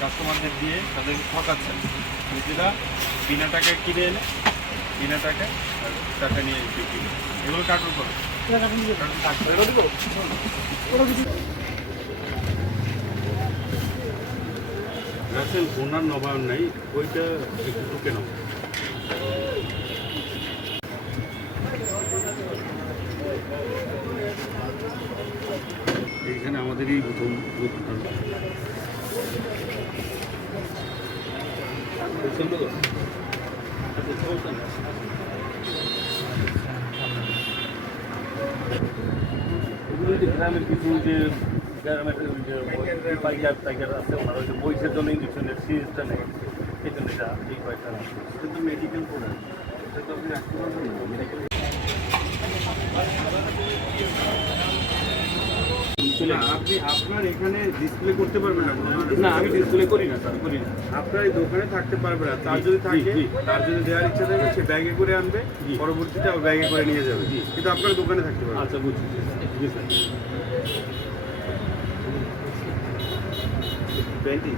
কাস্টমারদের দিয়ে তাদেরকে ঠকাচ্ছেন। নিজেরা বিনা টাকায় কিনে এনে বিনা টাকায় টাকা নিয়ে বিক্রি করে। এগুলো কার্টুন করো। রাসেল ওনার নবায়ন নাই, ওইটা একটু ঢুকে নাও। এখানে আমাদেরই প্রথম গ্রামের কিছু যে গ্রামের পাইকার টাইকার আছে, ওনারা ওই যে বইসের জন্য ইঞ্জেকশনের সিরিজটা নেই, এই জন্য এটা এই কয়েকটা কিন্তু মেডিকেল প্রোডাক্ট, এটা তো আপনি রাখতে পারবেন না মেডিকেল। আপনি আপনার এখানে ডিসপ্লে করতে পারবেন না? না, আমি ডিসপ্লে করি না স্যার, করি না। আপনার এই দোকানে থাকতে পারবে না, তার যদি থাকে, তার যদি দেওয়ার ইচ্ছা থাকে সে ব্যাগে করে আনবে, পরবর্তীতে ব্যাগে করে নিয়ে যাবে, কিন্তু আপনার দোকানে থাকতে পারবে। আচ্ছা, বুঝছি। জি স্যার। ব্যান্ডি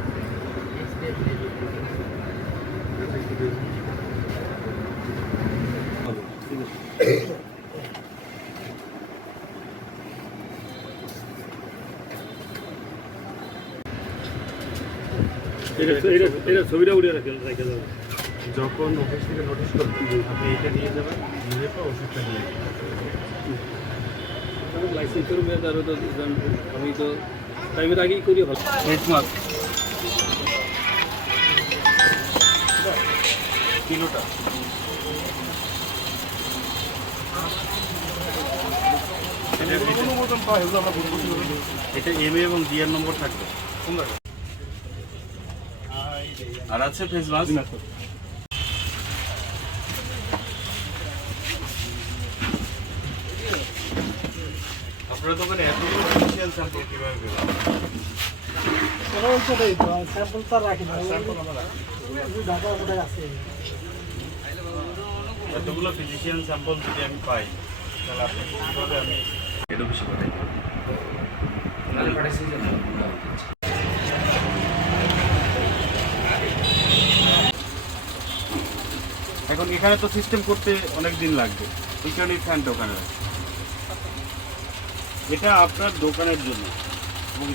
এটা ছবিটা উড়িয়ে রাখেন, রেখে যাবেন। যখন অফিস থেকে নোটিশ করবেন আপনি এটা নিয়ে যাবেন, নিয়ে পর ওষুধটা নিয়ে লাইসেন্সের মেয়াদ আরও তো আমি তো টাইমের আগেই করি। ভালো কিলোটা এটা এম এবং জি এর নম্বর থাকবে। আর আছে ফেস মাস্ক। আপনার দোকানে এতগুলো ফেসিয়াল স্যাম্পল কিভাবে পেলেন? এতগুলো ফিজিশিয়ান স্যাম্পল যদি আমি পাই তাহলে আপনার কীভাবে আমি এটা বেশি পাঠাই? এখন এখানে তো সিস্টেম করতে অনেক দিন লাগবে, এই কারণে ফ্যানটা ওখানে রাখছি। এটা আপনার দোকানের জন্য, এবং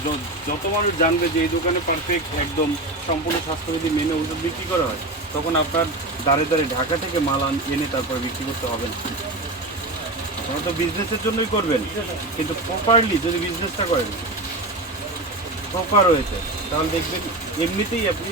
যত মানুষ জানবে যে এই দোকানে পারফেক্ট একদম সম্পূর্ণ স্বাস্থ্যবিধি মেনে ওষুধ বিক্রি করা হয়, তখন আপনার দাঁড়ে দাঁড়ে ঢাকা থেকে মাল এনে তারপরে বিক্রি করতে হবে না। আপনারা তো বিজনেসের জন্যই করবেন, কিন্তু প্রপারলি যদি বিজনেসটা করেন প্রপার হয়েছে, তাহলে দেখবেন এমনিতেই আপনি